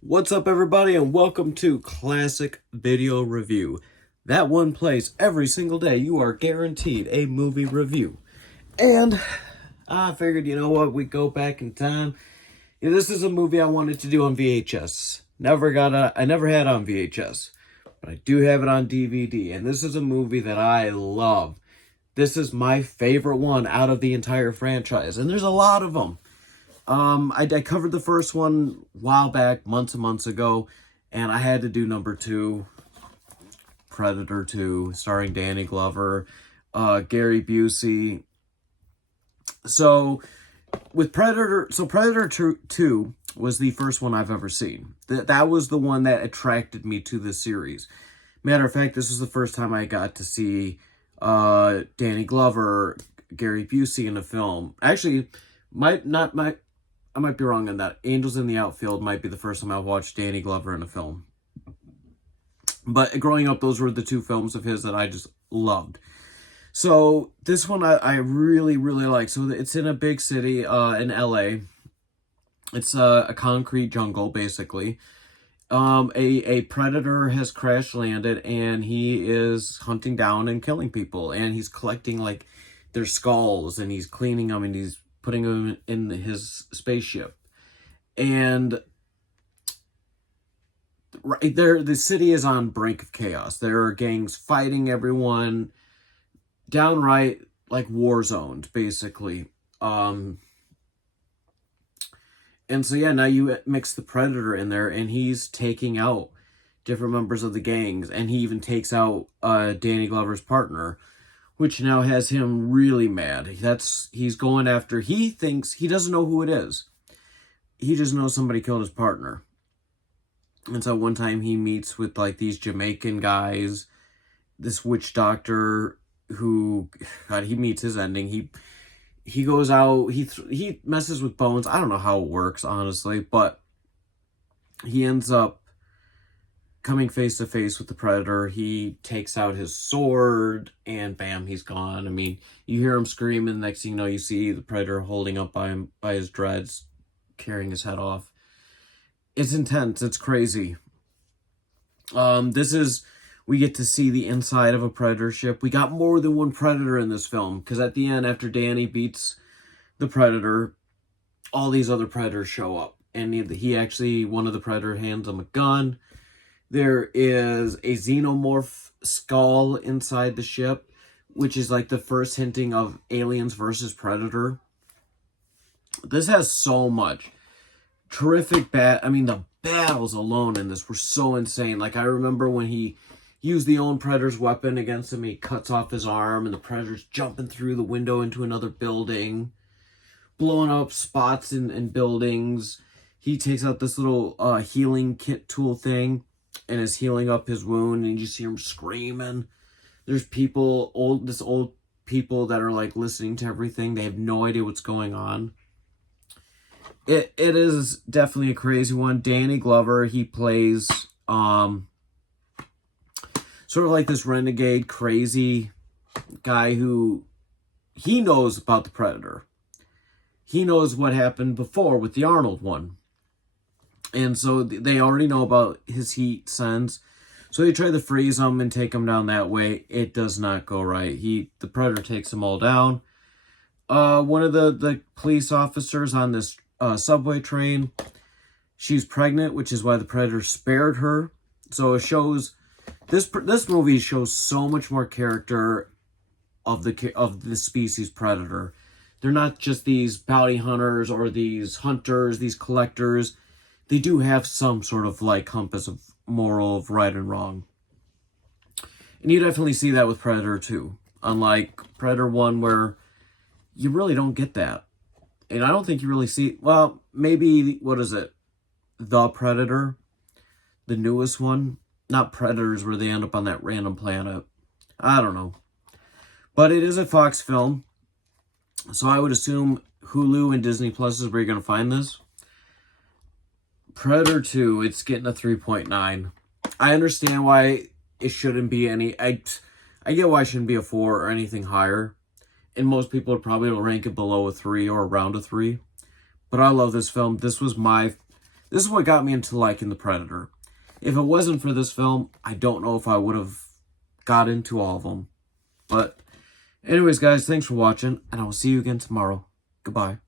What's up, everybody, and welcome to Classic Video Review. That one place every single day you are guaranteed a movie review. And I figured, you know what, we go back in time. This is a movie I wanted to do on VHS. I never had on VHS, but I do have it on DVD. And this is a movie that I love. This is my favorite one out of the entire franchise, and there's a lot of them. I covered the first one a while back, months and months ago, and I had to do number 2, Predator 2, starring Danny Glover, Gary Busey. So, Predator 2 was the first one I've ever seen. That was the one that attracted me to the series. Matter of fact, this was the first time I got to see Danny Glover, Gary Busey in a film. Actually, I might be wrong on that. Angels in the Outfield might be the first time I watched Danny Glover in a film. But growing up, those were the two films of his that I just loved. So this one I really, really like. So it's in a big city in LA. It's a concrete jungle, basically. A predator has crash landed, and he is hunting down and killing people. And he's collecting, like, their skulls, and he's cleaning them, and he's putting him in his spaceship. And right there, the city is on brink of chaos. There are gangs fighting everyone, downright like war zones, basically. And so yeah, now you mix the Predator in there, and he's taking out different members of the gangs, and he even takes out Danny Glover's partner, which now has him really mad. He's going after, he thinks, he doesn't know who it is. He just knows somebody killed his partner. And so one time he meets with, like, these Jamaican guys, this witch doctor who, God, he meets his ending. He goes out, he messes with bones. I don't know how it works, honestly, but he ends up coming face to face with the Predator. He takes out his sword, and bam, he's gone. I mean, you hear him scream, and the next thing you know, you see the Predator holding up by his dreads, carrying his head off. It's intense. It's crazy. We get to see the inside of a Predator ship. We got more than one Predator in this film, because at the end, after Danny beats the Predator, all these other Predators show up, and one of the Predator hands him a gun. There is a xenomorph skull inside the ship, which is like the first hinting of Aliens versus Predator. This has so much. Terrific the battles alone in this were so insane. Like, I remember when he used the own Predator's weapon against him, he cuts off his arm, and the Predator's jumping through the window into another building, blowing up spots in buildings. He takes out this little healing kit tool thing, and is healing up his wound, and you see him screaming. There's old people that are, like, listening to everything. They have no idea what's going on. It is definitely a crazy one. Danny Glover, he plays sort of like this renegade, crazy guy who, he knows about the Predator. He knows what happened before with the Arnold one. And so they already know about his heat sense. So they try to freeze him and take him down that way. It does not go right. The Predator takes them all down. One of the police officers on this subway train, she's pregnant, which is why the Predator spared her. So it shows, this movie shows so much more character of the species Predator. They're not just these bounty hunters or these hunters, these collectors. They do have some sort of, like, compass of moral of right and wrong. And you definitely see that with Predator 2. Unlike Predator 1, where you really don't get that. And I don't think you really see, well, maybe, what is it? The Predator? The newest one? Not Predators, where they end up on that random planet. I don't know. But it is a Fox film. So I would assume Hulu and Disney Plus is where you're going to find this. Predator 2, it's getting a 3.9. I understand why it shouldn't be any, I get why it shouldn't be a 4 or anything higher. And most people would probably rank it below a 3 or around a 3. But I love this film. This is what got me into liking The Predator. If it wasn't for this film, I don't know if I would have got into all of them. But anyways, guys, thanks for watching, and I will see you again tomorrow. Goodbye.